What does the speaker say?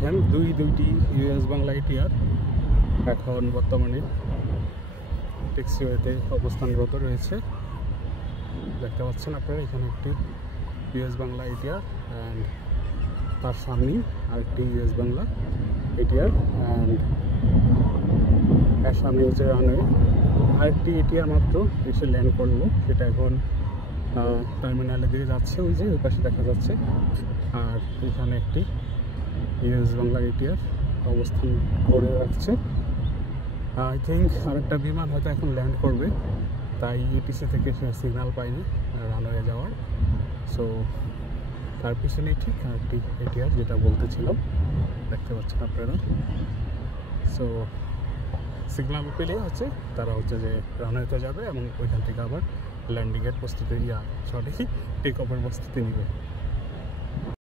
দেখেন দুইটি US Bangla ATR এখন বর্তমানে টেক্সিওয়েতে অবস্থানরত রয়েছে। দেখতে পাচ্ছেন আপনারা এখানে একটি ইউএস বাংলা এটিআর অ্যান্ড তার সামনেই আরেকটি ইউএস বাংলা এটিআর অ্যান্ড এর সামনে হচ্ছে রানওয়ে। আরেকটি এটিআর মাত্র এসে ল্যান্ড করলো, সেটা এখন টার্মিনালের দিকে যাচ্ছে, ওই যে ওই পাশে দেখা যাচ্ছে। আর এখানে একটি ইউএস বাংলা এটিআর অবস্থান করে রাখছে। আই থিঙ্ক আরেকটা বিমান হয়তো এখন ল্যান্ড করবে, তাই ইটিসি থেকে সে সিগন্যাল পায়নি রানওয়ে যাওয়ার। সো তার পিছনেই ঠিক আরেকটি এটিআর, যেটা বলতেছিলাম, দেখতে পাচ্ছেন আপনারা। সো সিগন্যাল পেলে হচ্ছে তারা হচ্ছে যে রানওয়েতে যাবে এবং ওইখান থেকে আবার ল্যান্ডিংয়ের প্রস্তুতি টেক অফের প্রস্তুতি নেবে।